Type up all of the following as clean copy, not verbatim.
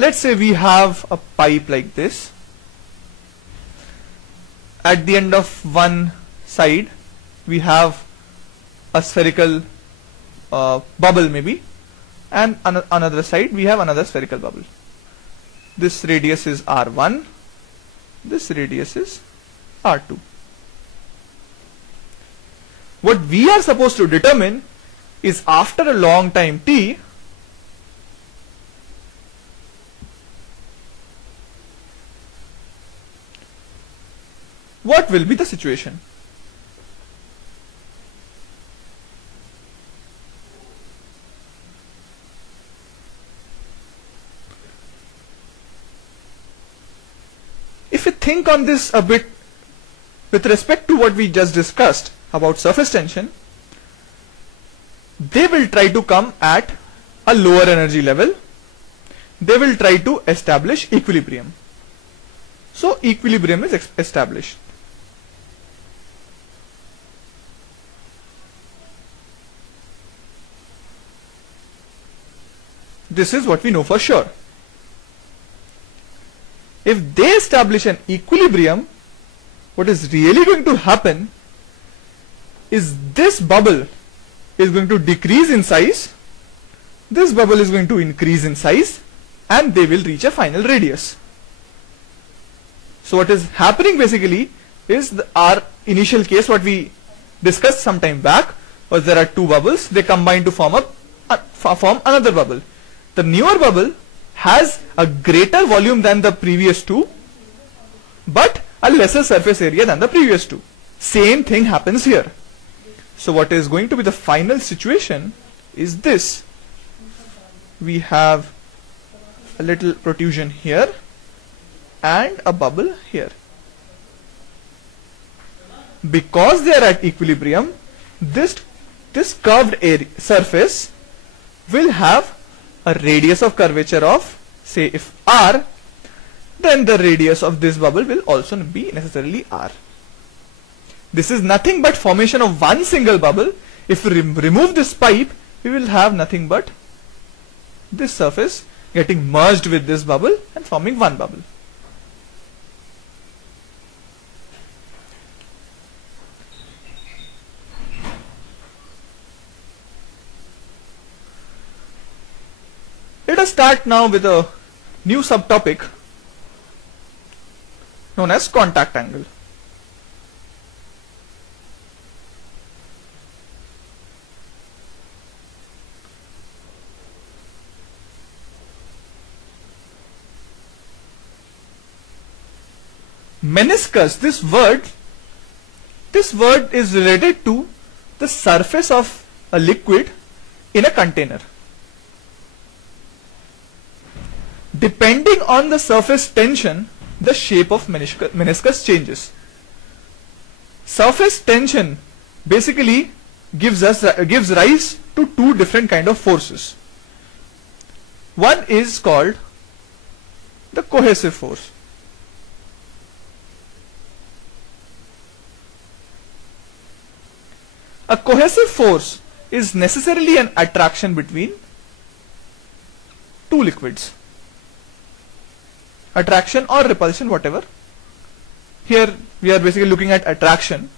let's say we have a pipe like this. At the end of one side we have a spherical bubble maybe, and another side we have another spherical bubble. This radius is R1, this radius is R2. What we are supposed to determine is, after a long time t, what will be the situation? If you think on this a bit with respect to what we just discussed about surface tension, they will try to come at a lower energy level. They will try to establish equilibrium. So equilibrium is established. This is what we know for sure. If they establish an equilibrium, what is really going to happen is this bubble is going to decrease in size, this bubble is going to increase in size, and they will reach a final radius. So what is happening basically is our initial case, what we discussed some time back, was there are two bubbles, they combine to form another bubble. The newer bubble has a greater volume than the previous two, but a lesser surface area than the previous two. Same thing happens here. So what is going to be the final situation is this. We have a little protrusion here and a bubble here. Because they are at equilibrium, this curved surface will have a radius of curvature of, say, if r, then the radius of this bubble will also be necessarily r. This is nothing but formation of one single bubble. If we remove this pipe, we will have nothing but this surface getting merged with this bubble and forming one bubble. Let us start now with a new subtopic known as contact angle. Meniscus, this word is related to the surface of a liquid in a container. Depending on the surface tension, the shape of meniscus changes. Surface tension basically gives rise to two different kind of forces. One is called the cohesive force. A cohesive force is necessarily an attraction between two liquids. Attraction or repulsion, whatever. Here we are basically looking at attraction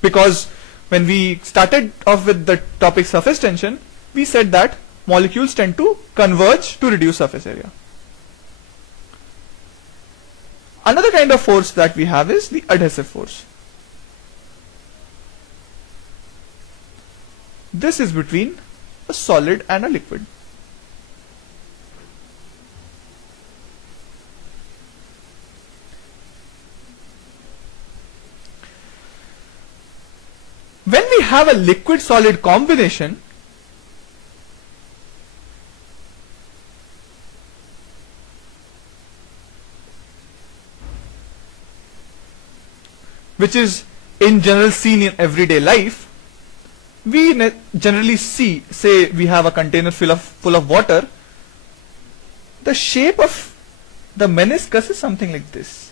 because when we started off with the topic surface tension, we said that molecules tend to converge to reduce surface area. Another kind of force that we have is the adhesive force. This is between a solid and a liquid. When we have a liquid-solid combination, which is in general seen in everyday life, we generally see, say we have a container full of water, the shape of the meniscus is something like this.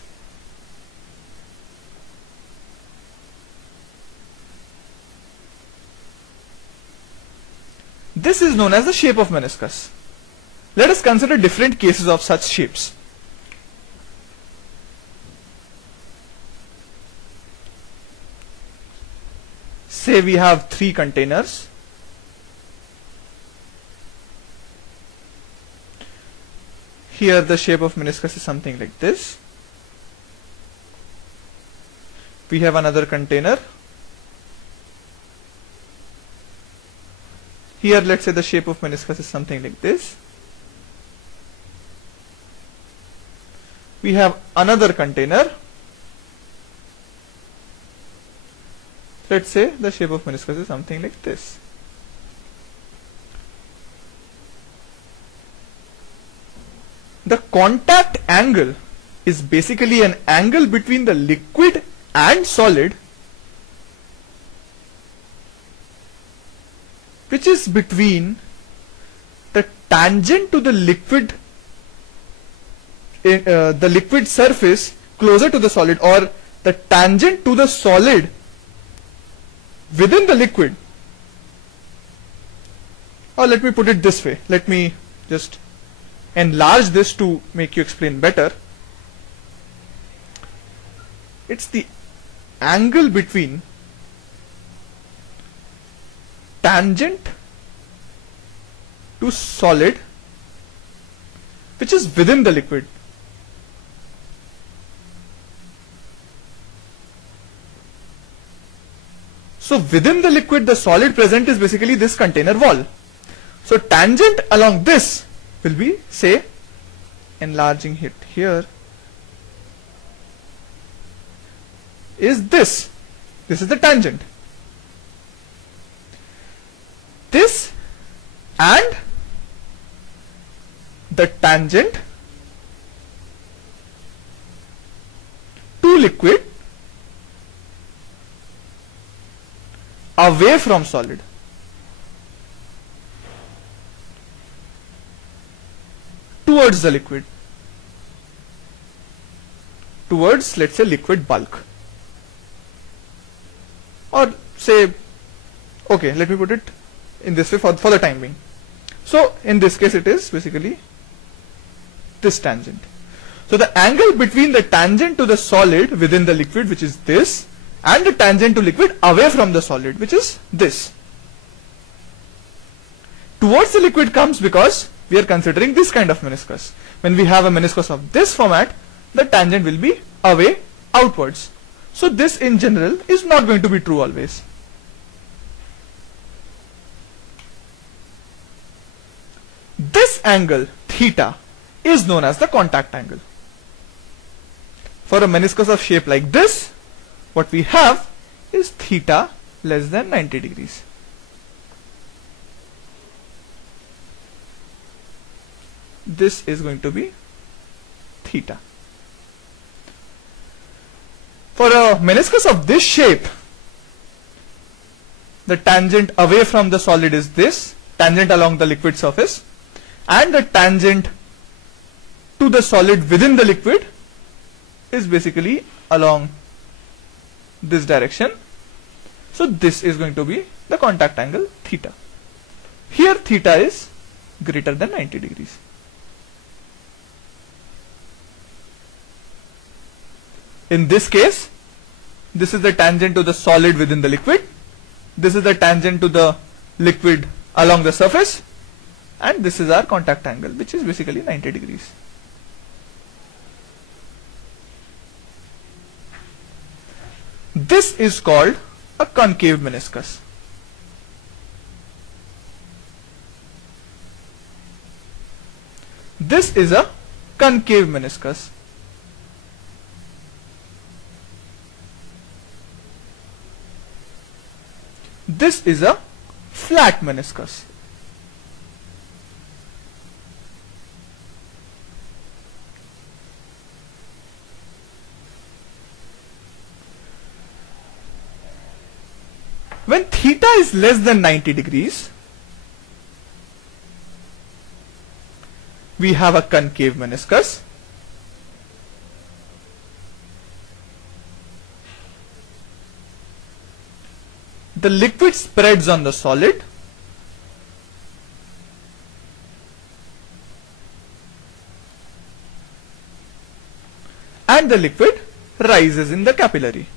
This is known as the shape of meniscus. Let us consider different cases of such shapes. Say we have 3 containers. Here the shape of meniscus is something like this. We have another container. Here let's say the shape of meniscus is something like this. We have another container. Let's say the shape of meniscus is something like this. The contact angle is basically an angle between the liquid and solid, which is between the tangent to the liquid surface closer to the solid, or the tangent to the solid within the liquid. Or let me put it this way, let me just enlarge this to make you explain better. It's the angle between tangent to solid which is within the liquid. So within the liquid, the solid present is basically this container wall. So tangent along this will be, say, enlarging it here, is this. This is the tangent. This and the tangent to liquid away from solid. Towards the liquid. Towards, let's say, liquid bulk. Or say, okay, let me put it in this way for the time being. So in this case it is basically this tangent. So the angle between the tangent to the solid within the liquid, which is this, and the tangent to liquid away from the solid, which is this. Towards the liquid comes because we are considering this kind of meniscus. When we have a meniscus of this format, the tangent will be away, outwards. So this in general is not going to be true always. This angle theta is known as the contact angle. For a meniscus of shape like this, what we have is theta less than 90 degrees. This is going to be theta. For a meniscus of this shape, the tangent away from the solid is this, tangent along the liquid surface, and the tangent to the solid within the liquid is basically along this direction. So this is going to be the contact angle theta. Here theta is greater than 90 degrees. In this case, this is the tangent to the solid within the liquid, this is the tangent to the liquid along the surface, and this is our contact angle, which is basically 90 degrees. This is called a concave meniscus. This is a concave meniscus. This is a flat meniscus. When theta is less than 90 degrees, we have a concave meniscus. The liquid spreads on the solid. and the liquid rises in the capillary.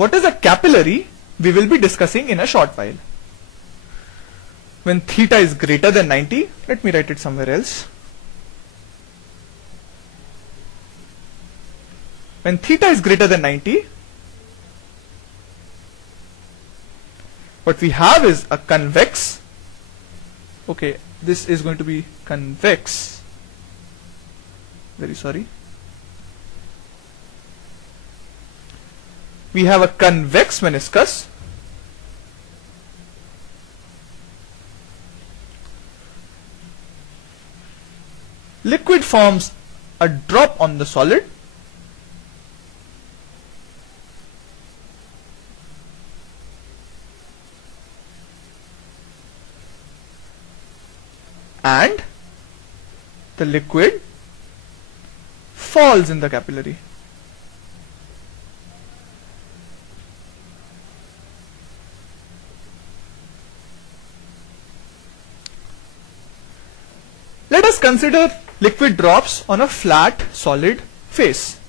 What is a capillary? We will be discussing in a short while. When theta is greater than 90, let me write it somewhere else. When theta is greater than 90, what we have is a convex. Okay, this is going to be convex. Very sorry. We have a convex meniscus. Liquid forms a drop on the solid. And the liquid falls in the capillary. Let us consider liquid drops on a flat solid face.